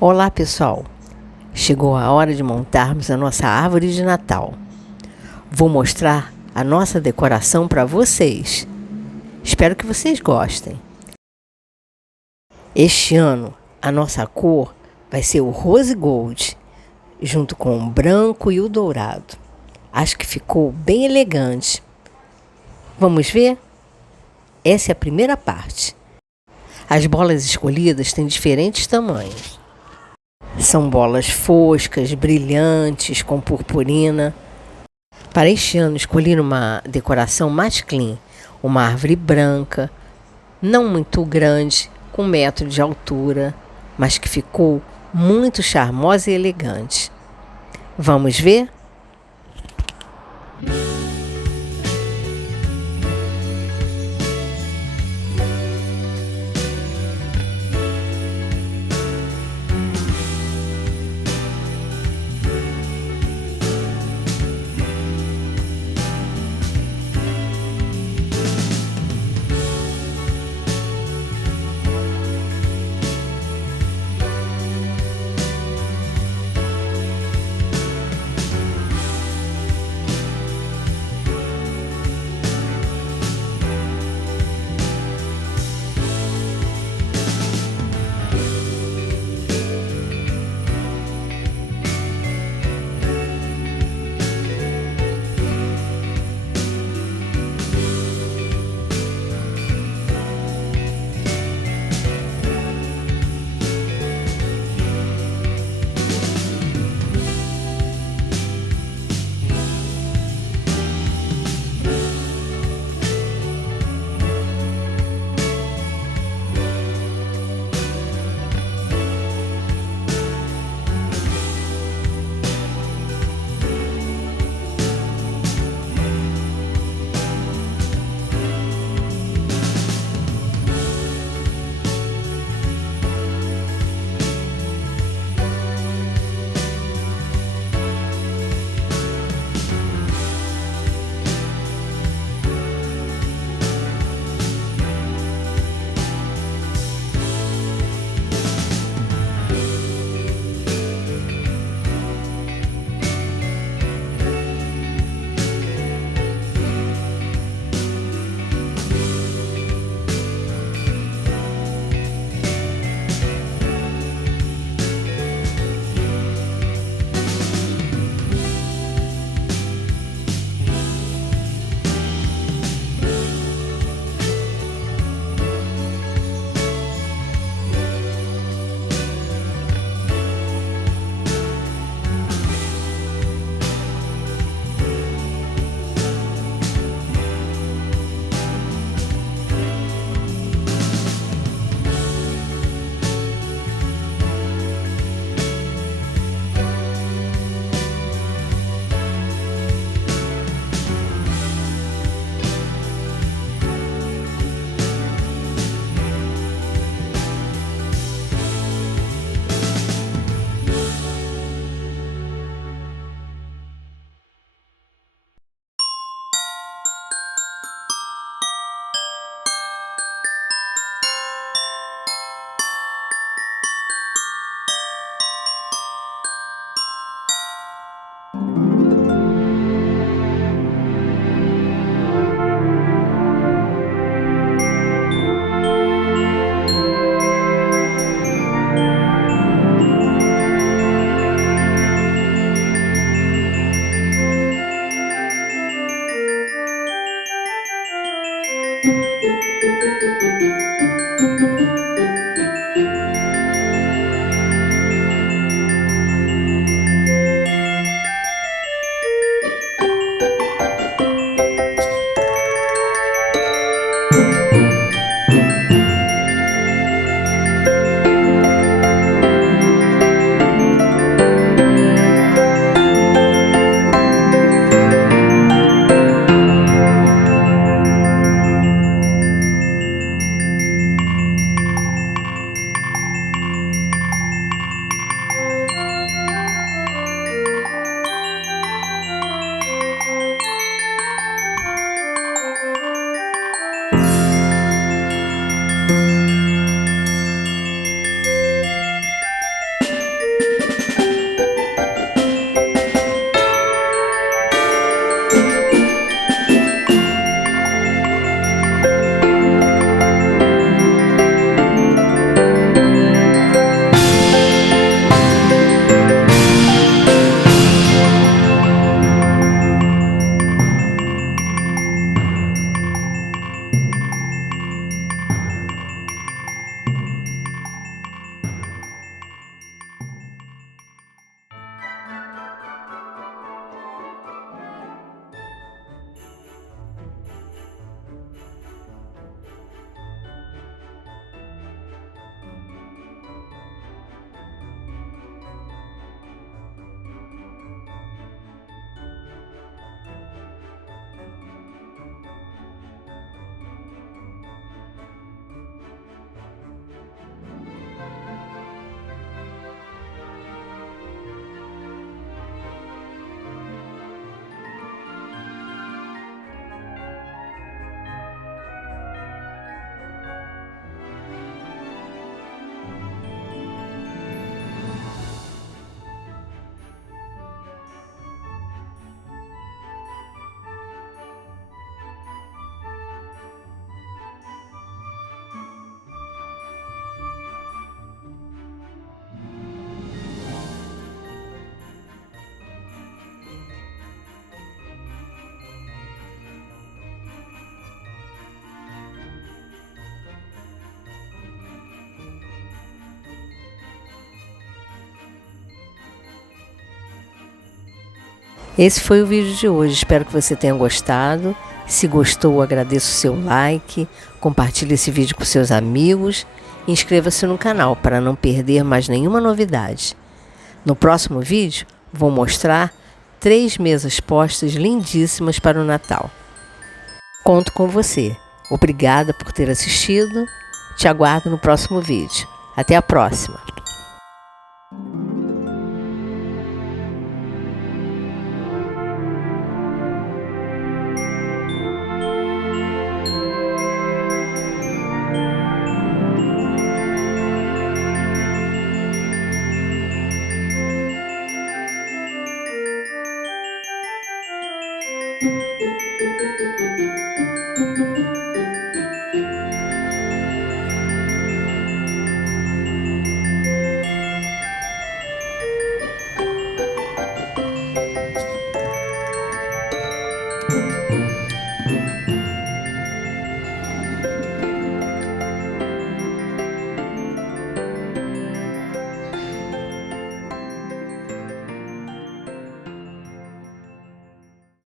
Olá pessoal, chegou a hora de montarmos a nossa árvore de Natal. Vou mostrar a nossa decoração para vocês. Espero que vocês gostem. Este ano a nossa cor vai ser o rose gold, junto com o branco e o dourado. Acho que ficou bem elegante. Vamos ver? Essa é a primeira parte. As bolas escolhidas têm diferentes tamanhos. São bolas foscas, brilhantes, com purpurina. Para este ano, escolhi uma decoração mais clean. Uma árvore branca, não muito grande, com 1 metro de altura, mas que ficou muito charmosa e elegante. Vamos ver? Esse foi o vídeo de hoje. Espero que você tenha gostado. Se gostou, agradeço o seu like. Compartilhe esse vídeo com seus amigos. E inscreva-se no canal para não perder mais nenhuma novidade. No próximo vídeo, vou mostrar 3 mesas postas lindíssimas para o Natal. Conto com você. Obrigada por ter assistido. Te aguardo no próximo vídeo. Até a próxima!